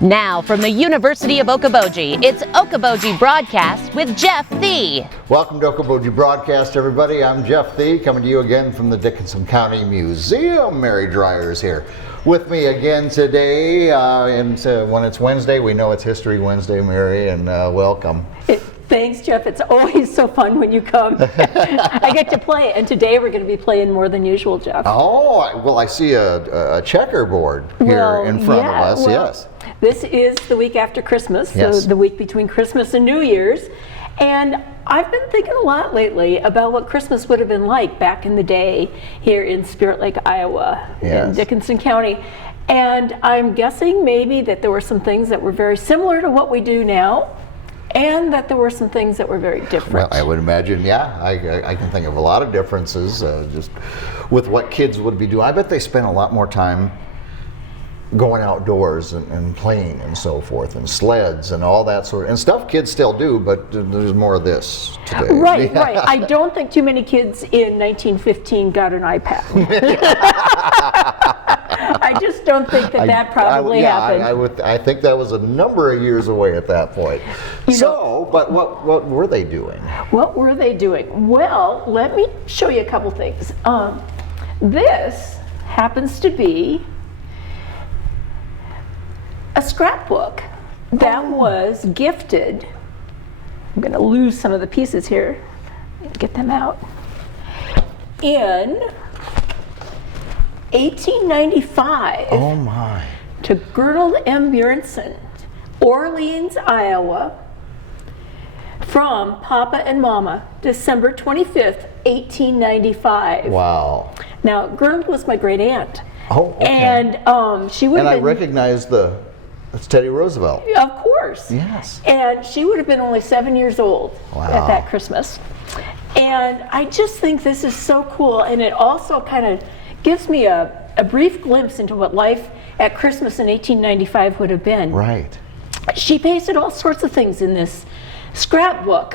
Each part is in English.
Now from the University of Okoboji, it's Okoboji Broadcast with Jeff Thee. Welcome to Okoboji Broadcast, everybody. I'm Jeff Thee, coming to you again from the Dickinson County Museum. Mary Dreier is here with me again today. When it's Wednesday, we know it's History Wednesday, Mary, and welcome. Thanks, Jeff. It's always so fun when you come. I get to play, and today we're going to be playing more than usual, Jeff. Oh, well, I see a checkerboard here in front of us, yes. This is the week after Christmas, so the week between Christmas and New Year's. And I've been thinking a lot lately about what Christmas would have been like back in the day here in Spirit Lake, Iowa, in Dickinson County. And I'm guessing maybe that there were some things that were very similar to what we do now, and that there were some things that were very different. Well, I would imagine, I can think of a lot of differences just with what kids would be doing. I bet they spent a lot more time going outdoors and playing and so forth, and sleds and all that sort of, and stuff kids still do, but there's more of this today. Right. I don't think too many kids in 1915 got an iPad. I just don't think that probably happened. I think that was a number of years away at that point. But what were they doing? What were they doing? Well, let me show you a couple things. This happens to be a scrapbook that was gifted. I'm going to lose some of the pieces here. Get them out. In 1895. Oh my. To Gertrude M. Bjornson, Orleans, Iowa, from Papa and Mama, December 25th, 1895. Wow. Now, Gertrude was my great aunt. Oh, okay. And she would have been. And I recognize it's Teddy Roosevelt. Of course. Yes. And she would have been only 7 years old at that Christmas. And I just think this is so cool, and it also kind of gives me a brief glimpse into what life at Christmas in 1895 would have been. Right. She pasted all sorts of things in this scrapbook.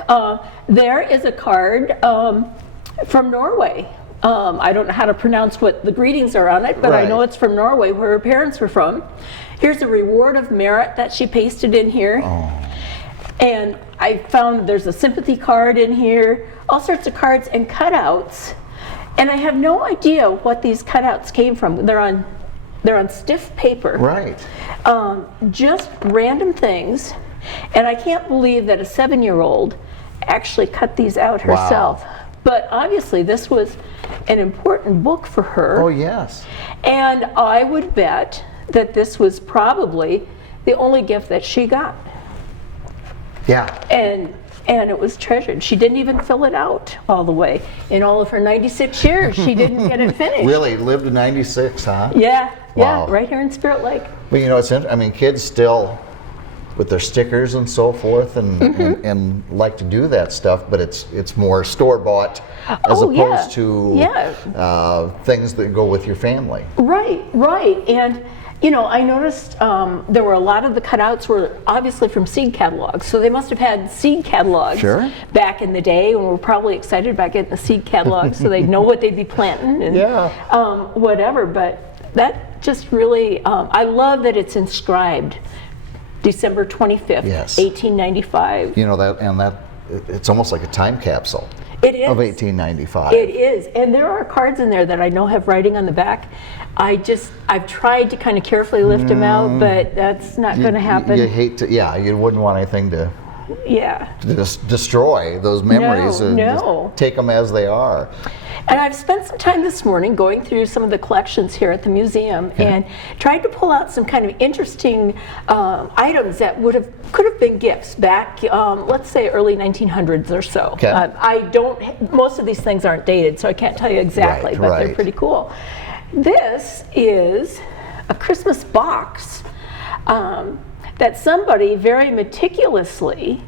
There is a card from Norway. I don't know how to pronounce what the greetings are on it, but I know it's from Norway, where her parents were from. Here's a reward of merit that she pasted in here. Oh. And I found there's a sympathy card in here, all sorts of cards and cutouts. And I have no idea what these cutouts came from. They're on stiff paper. Right. Just random things. And I can't believe that a 7-year-old actually cut these out herself. Wow. But obviously this was an important book for her. Oh, yes. And I would bet that this was probably the only gift that she got. Yeah. And it was treasured. She didn't even fill it out all the way. In all of her 96 years, she didn't get it finished. Really? Lived to 96, huh? Yeah. Wow. Yeah, right here in Spirit Lake. Well, you know, kids still, with their stickers and so forth, and like to do that stuff, but it's more store-bought as opposed to things that go with your family. Right. And you know, I noticed there were a lot of the cutouts were obviously from seed catalogs, so they must have had seed catalogs back in the day, and were probably excited about getting the seed catalog so they'd know what they'd be planting and whatever. But that just really, I love that it's inscribed December 25th, 1895. You know, that it's almost like a time capsule. It is. Of 1895. It is. And there are cards in there that I know have writing on the back. I've tried to kind of carefully lift them out, but that's not going to happen. You hate to, you wouldn't want anything to just destroy those memories. Just take them as they are. And I've spent some time this morning going through some of the collections here at the museum and tried to pull out some kind of interesting items that could have been gifts back, let's say early 1900s or so. Okay. Most of these things aren't dated, so I can't tell you exactly, but they're pretty cool. This is a Christmas box that somebody very meticulously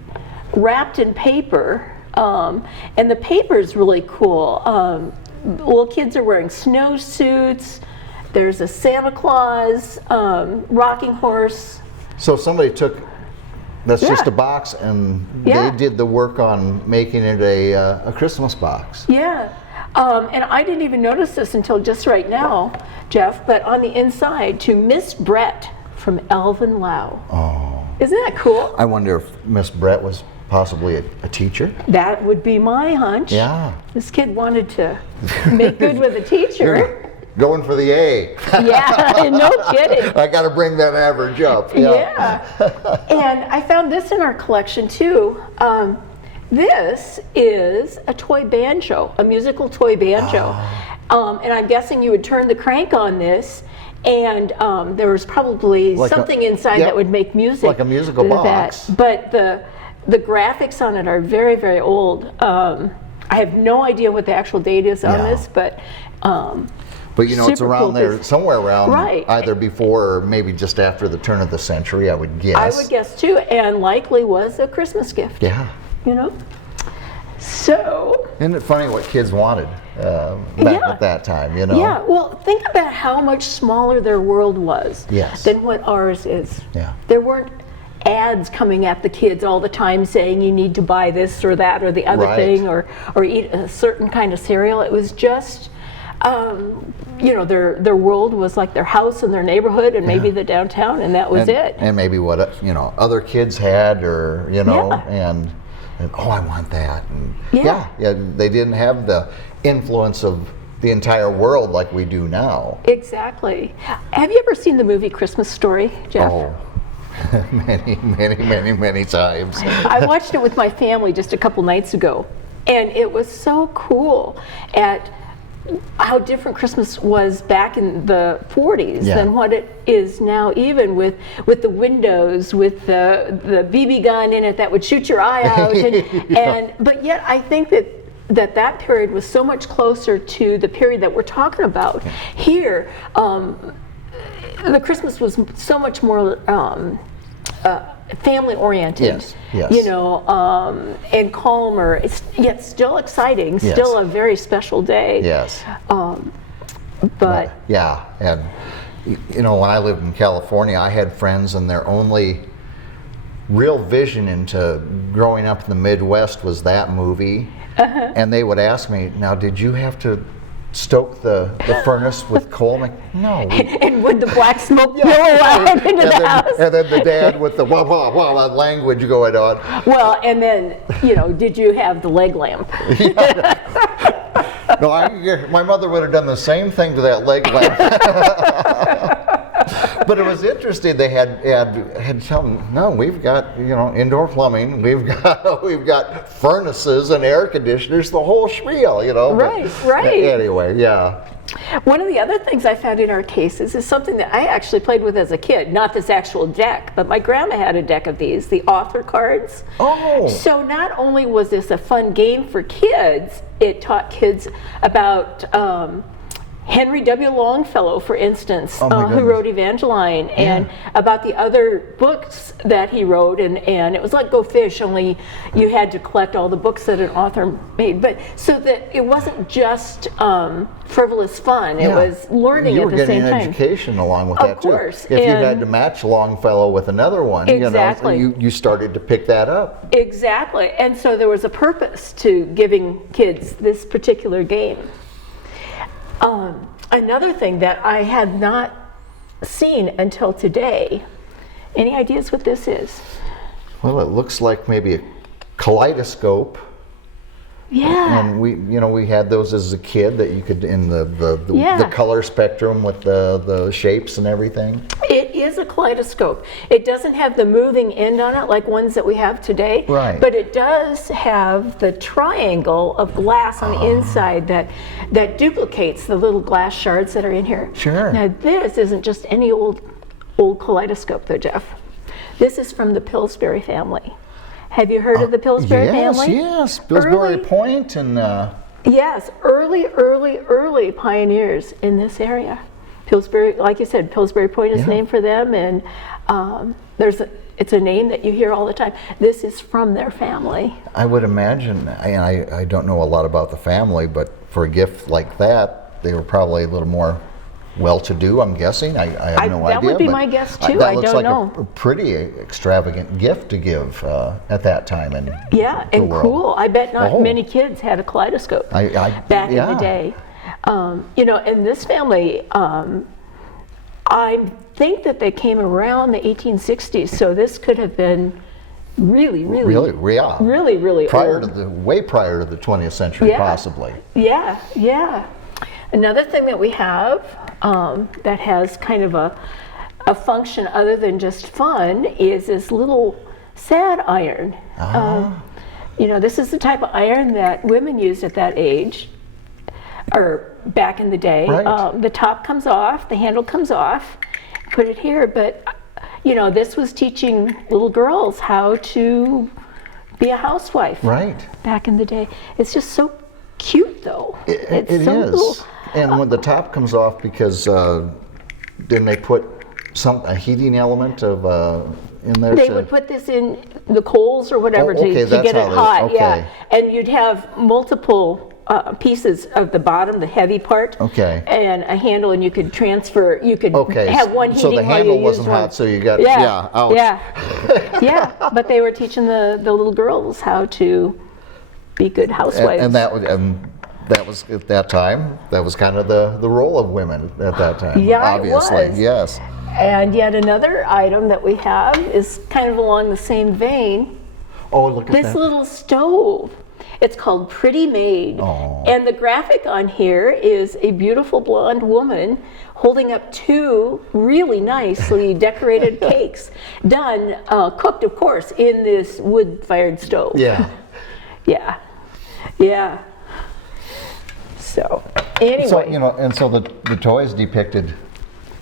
wrapped in paper. And the paper is really cool. Little kids are wearing snowsuits. There's a Santa Claus, rocking horse. So somebody took, that's just a box, and they did the work on making it a Christmas box. Yeah. And I didn't even notice this until just right now, Jeff, but on the inside, to Miss Brett from Alvin Lau. Oh. Isn't that cool? I wonder if Miss Brett was possibly a teacher? That would be my hunch. Yeah. This kid wanted to make good with a teacher. Going for the A. Yeah, no kidding. I got to bring that average up. Yeah. And I found this in our collection too. This is a toy banjo, a musical toy banjo. And I'm guessing you would turn the crank on this, and there was probably Like something inside that would make music. Like a musical box. But the graphics on it are very, very old. I have no idea what the actual date is on this, but you know, it's super around cool there, somewhere around Right. either before or maybe just after the turn of the century, I would guess. I would guess too, and likely was a Christmas gift. Yeah. You know? So. Isn't it funny what kids wanted back at that time, you know? Yeah, well, think about how much smaller their world was than what ours is. Yeah. There weren't ads coming at the kids all the time saying you need to buy this or that or the other thing or eat a certain kind of cereal. It was just, you know, their world was like their house and their neighborhood and maybe the downtown, and that was it. And maybe what, you know, other kids had, or, you know, and oh, I want that. And they didn't have the influence of the entire world like we do now. Exactly. Have you ever seen the movie Christmas Story, Jeff? Oh, many times. I watched it with my family just a couple nights ago, and it was so cool at how different Christmas was back in the 40s than what it is now, even with the windows, with the BB gun in it that would shoot your eye out. And but yet I think that period was so much closer to the period that we're talking about here. The Christmas was so much more family oriented, you know, and calmer, yet still exciting, still a very special day. Yes. But yeah, and you know, when I lived in California, I had friends, and their only real vision into growing up in the Midwest was that movie. And they would ask me, now, did you have to stoke the furnace with coal? I'm like, no. And would the black smoke blow out into the house? And then the dad with the wah, wah, wah, that language going on. Well, and then, you know, did you have the leg lamp? No, my mother would have done the same thing to that leg lamp. But it was interesting. They had tell them, no, we've got, you know, indoor plumbing. We've got furnaces and air conditioners, the whole spiel, you know. Right. Anyway, yeah. One of the other things I found in our cases is something that I actually played with as a kid. Not this actual deck, but my grandma had a deck of these, the author cards. Oh. So not only was this a fun game for kids, it taught kids about Henry W. Longfellow, for instance, who wrote Evangeline, and about the other books that he wrote, and it was like Go Fish, only you had to collect all the books that an author made. But so that it wasn't just frivolous fun, it was learning at the same time. You were getting an education along with that too. Of course. If you had to match Longfellow with another one, you know, you started to pick that up. Exactly, and so there was a purpose to giving kids this particular game. Another thing that I had not seen until today, any ideas what this is? Well, it looks like maybe a kaleidoscope. Yeah. And we had those as a kid that you could, in the color spectrum with the shapes and everything. It is a kaleidoscope. It doesn't have the moving end on it like ones that we have today. Right. But it does have the triangle of glass on the inside that duplicates the little glass shards that are in here. Sure. Now this isn't just any old kaleidoscope though, Jeff. This is from the Pillsbury family. Have you heard of the Pillsbury family? Yes, Pillsbury Point and... Yes, early pioneers in this area. Pillsbury, like you said, Pillsbury Point is named for them, and it's a name that you hear all the time. This is from their family. I would imagine, and I don't know a lot about the family, but for a gift like that, they were probably a little more well-to-do, I'm guessing. I have no idea. That would be my guess too. That I looks don't like know. a pretty extravagant gift to give at that time. And cool. I bet not many kids had a kaleidoscope back in the day. You know, and this family, I think that they came around the 1860s, so this could have been really prior old. to way prior to the 20th century, possibly. Yeah, yeah. Another thing that we have that has kind of a function other than just fun is this little sad iron. This is the type of iron that women used at that age, or back in the day. Right. The top comes off, the handle comes off, put it here, but this was teaching little girls how to be a housewife. Right. Back in the day. It's just so cute, though. It is. Little, and when the top comes off, because didn't they put a heating element of in there? They would put this in the coals or whatever to get it hot. Yeah, and you'd have multiple pieces of the bottom, the heavy part, and a handle, and you could transfer. You could have one heating so the while handle you wasn't used hot, one. so you got ouch. Yeah. But they were teaching the little girls how to be good housewives. And that was at that time. That was kind of the role of women at that time. Yeah, obviously, it was. yes. And yet another item that we have is kind of along the same vein. Oh, look at this that. little stove. It's called Pretty Maid. Oh. And the graphic on here is a beautiful blonde woman holding up two really nicely decorated cakes, done, cooked, of course, in this wood-fired stove. Yeah. Yeah. So, anyway. So, the toys depicted,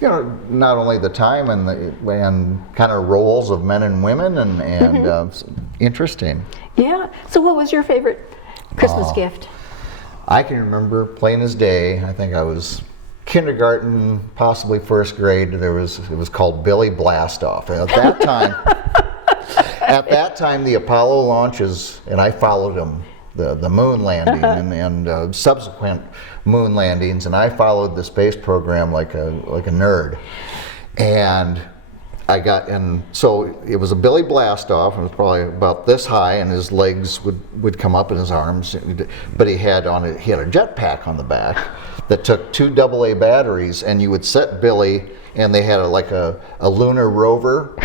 not only the time and kind of roles of men and women, and interesting. Yeah. So what was your favorite Christmas gift? I can remember plain as day. I think I was kindergarten, possibly first grade. It was called Billy Blastoff. And at that time, the Apollo launches, and I followed them, the moon landing and subsequent moon landings, and I followed the space program like a nerd. And so it was a Billy Blastoff, and it was probably about this high, and his legs would come up in his arms, but he had a jetpack on the back that took 2 AA batteries, and you would set Billy, and they had a lunar rover.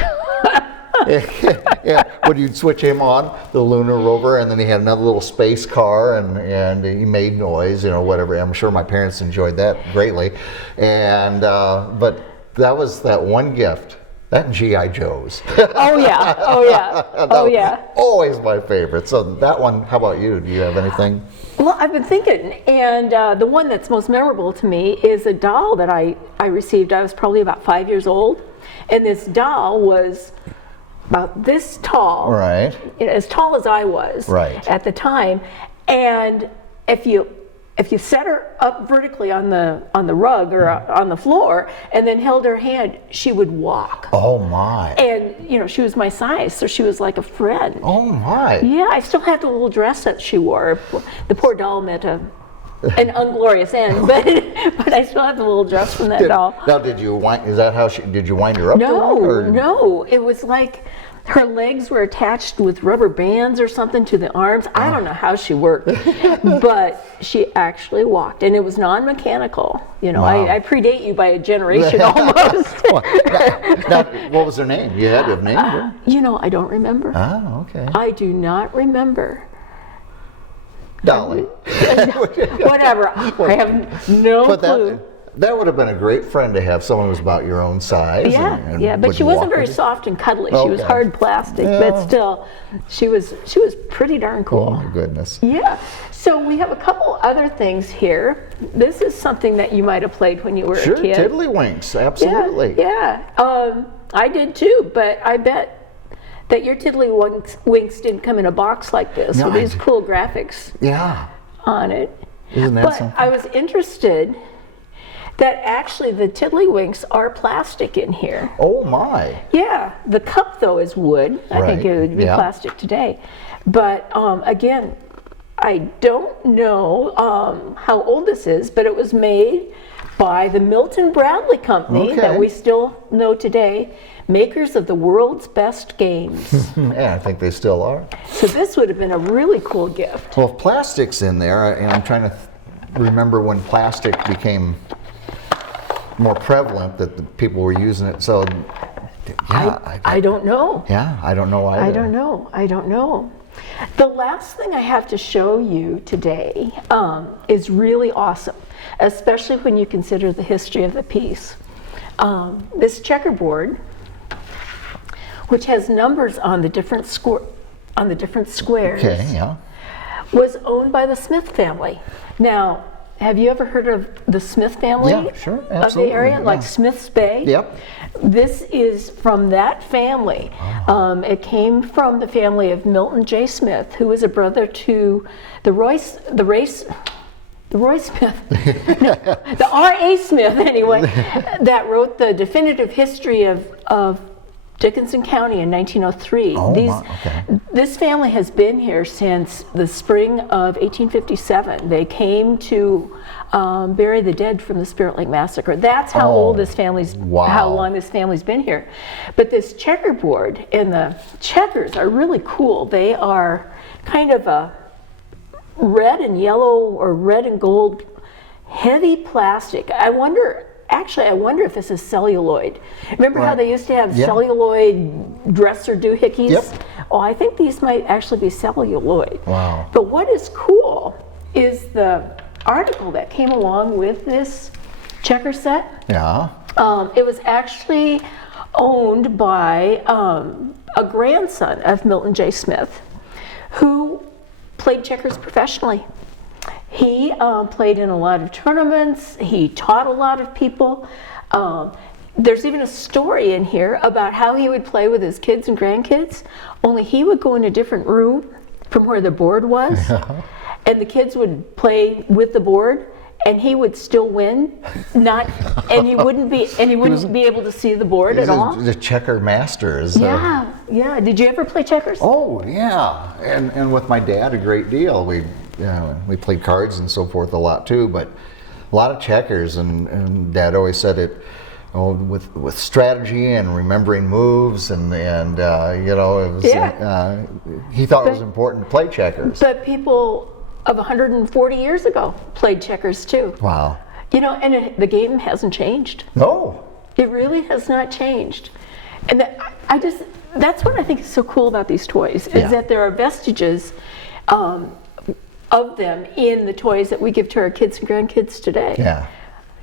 Yeah, when you'd switch him on, the lunar rover, and then he had another little space car, and he made noise, whatever. I'm sure my parents enjoyed that greatly, and but that was that one gift. That and G.I. Joes. Oh yeah. Always my favorite. So that one, how about you? Do you have anything? Well, I've been thinking, and the one that's most memorable to me is a doll that I received. I was probably about 5 years old, and this doll was about this tall. Right. As tall as I was at the time. And if you set her up vertically on the rug or on the floor and then held her hand, she would walk. Oh my. And she was my size, so she was like a friend. Oh my. Yeah, I still have the little dress that she wore. The poor doll met an unglorious end, but I still have the little dress from that doll. Now, did you wind her up? No, it was like her legs were attached with rubber bands or something to the arms. I don't know how she worked, but she actually walked, and it was non-mechanical. Wow. I predate you by a generation almost. Now, what was her name? You had to have named her. I don't remember. Oh, okay. I do not remember. Dolly. Whatever. I have no clue. That would have been a great friend to have, someone who was about your own size. Yeah, but she wasn't very soft and cuddly. She was hard plastic, but still, she was pretty darn cool. Oh my goodness. Yeah. So we have a couple other things here. This is something that you might have played when you were a kid. Sure, Tiddlywinks, absolutely. Yeah. I did too, but I bet that your Tiddlywinks didn't come in a box like this with these cool graphics on it. Isn't that something? I was interested that actually the Tiddlywinks are plastic in here. Oh my. Yeah, the cup though is wood. I think it would be plastic today. But again, I don't know how old this is, but it was made by the Milton Bradley Company that we still know today, makers of the world's best games. Yeah, I think they still are. So this would have been a really cool gift. Well, if plastic's in there, and I'm trying to remember when plastic became more prevalent that the people were using it. So, yeah, I don't know. Yeah, I don't know either. I don't know. The last thing I have to show you today is really awesome, especially when you consider the history of the piece. This checkerboard, which has numbers on the different squares, Okay, yeah. was owned by the Smith family. Now, have you ever heard of the Smith family? Yeah, sure, Of absolutely. the area, Yeah. like Smith's Bay? Yep. This is from that family. It came from the family of Milton J. Smith, who was a brother to the Roy Smith, the R.A. Smith, anyway, that wrote the definitive history of Dickinson County in 1903. Okay. This family has been here since the spring of 1857. They came to bury the dead from the Spirit Lake Massacre. That's how old this family's, how long this family's been here. But this checkerboard and the checkers are really cool. They are kind of a red and yellow or red and gold heavy plastic. I wonder if this is celluloid. Remember how they used to have celluloid dresser doohickeys? Yep. Oh, I think these might actually be celluloid. Wow. But what is cool is the article that came along with this checker set. Yeah. It was actually owned by a grandson of Milton J. Smith, who played checkers professionally. He played in a lot of tournaments. He taught a lot of people. There's even a story in here about how he would play with his kids and grandkids, only he would go in a different room from where the board was, and the kids would play with the board, and he would still win, and he wouldn't be able to see the board at all. The checker masters. Yeah. Did you ever play checkers? Oh yeah, and with my dad a great deal. We played cards and so forth a lot too, but a lot of checkers. And Dad always said it with strategy and remembering moves, and it was, he thought it was important to play checkers. But people of 140 years ago played checkers too. Wow. And the game hasn't changed. No. It really has not changed. And that's what I think is so cool about these toys, is that there are vestiges of them in the toys that we give to our kids and grandkids today. Yeah.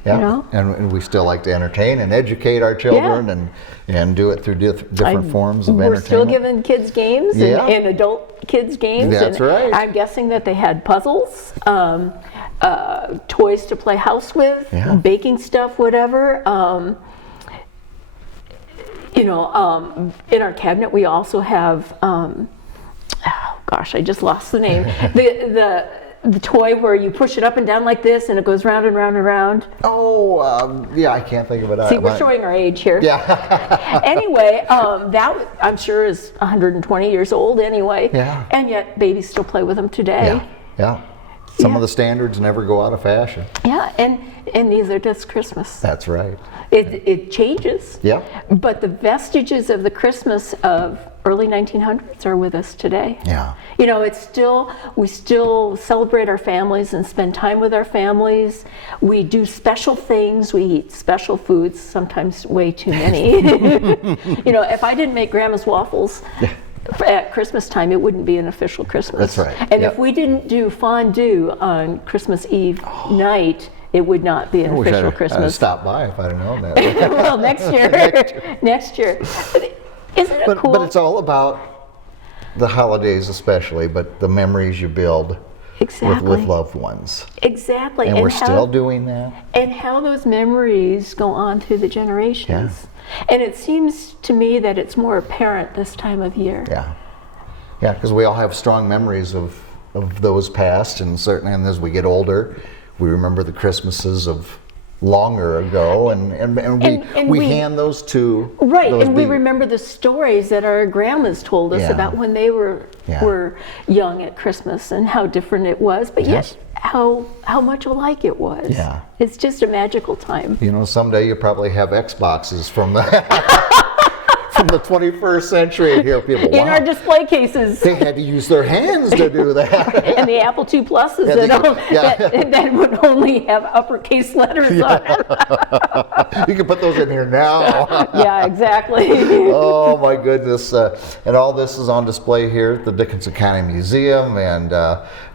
Yeah. And we still like to entertain and educate our children and do it through different forms of entertainment. We're still giving kids games and adult kids games. That's right. I'm guessing that they had puzzles, toys to play house with, baking stuff, whatever. In our cabinet we also have, I just lost the name. The toy where you push it up and down like this and it goes round and round and round. I can't think of it. See, we're showing our age here. Yeah. Anyway, that I'm sure is 120 years old anyway. Yeah. And yet babies still play with them today. Yeah. Some of the standards never go out of fashion. Yeah, and these are just Christmas. That's right. It changes. Yeah. But the vestiges of the Christmas of early 1900s are with us today. Yeah. We still celebrate our families and spend time with our families. We do special things. We eat special foods, sometimes way too many. If I didn't make Grandma's waffles at Christmas time, it wouldn't be an official Christmas. That's right. And if we didn't do fondue on Christmas Eve night, it would not be an official Christmas. I'd stop by if I'd have known that. Well, next year. Next year. Isn't it cool? But it's all about the holidays especially, but the memories you build with loved ones. Exactly. And we're still doing that. And how those memories go on through the generations. Yeah. And it seems to me that it's more apparent this time of year. Yeah. Yeah, because we all have strong memories of those past, and certainly as we get older, we remember the Christmases of longer ago, and we hand those to we remember the stories that our grandmas told us about when they were young at Christmas and how different it was, but yet how much alike it was. Yeah. It's just a magical time. Someday you'll probably have Xboxes from from the 21st century. Here, people, wow. In our display cases. They had to use their hands to do that. And the Apple II Pluses that would only have uppercase letters on it. You can put those in here now. Yeah, exactly. Oh my goodness. And all this is on display here at the Dickinson County Museum. And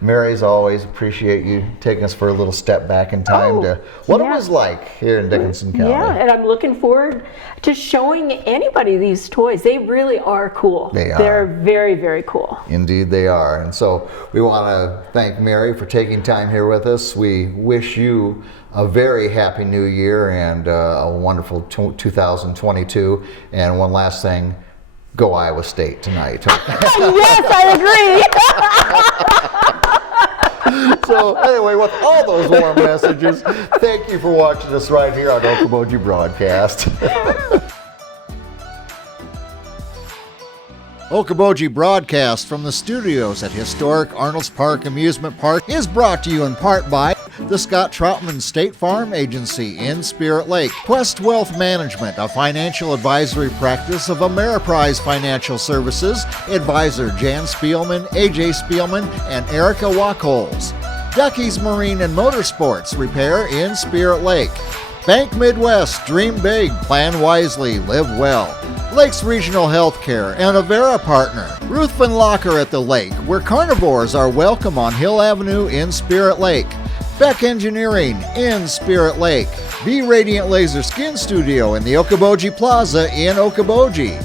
Mary, as always, appreciate you taking us for a little step back in time to what it was like here in Dickinson County. Yeah, and I'm looking forward to showing anybody these toys. They really are cool. They're very, very cool. Indeed they are. And so we want to thank Mary for taking time here with us. We wish you a very happy new year and a wonderful 2022. And one last thing, go Iowa State tonight. Yes, I agree. So anyway, with all those warm messages, thank you for watching us right here on Okoboji Broadcast. Okoboji Broadcast from the studios at historic Arnold's Park Amusement Park is brought to you in part by the Scott Troutman State Farm Agency in Spirit Lake, Quest Wealth Management, a financial advisory practice of Ameriprise Financial Services, advisor Jan Spielman, AJ Spielman, and Erica Wachholz. Ducky's Marine and Motorsports Repair in Spirit Lake. Bank Midwest, dream big, plan wisely, live well. Lakes Regional Healthcare and Avera Partner. Ruthven Locker at the Lake, where carnivores are welcome on Hill Avenue in Spirit Lake. Beck Engineering in Spirit Lake. Be Radiant Laser Skin Studio in the Okoboji Plaza in Okoboji.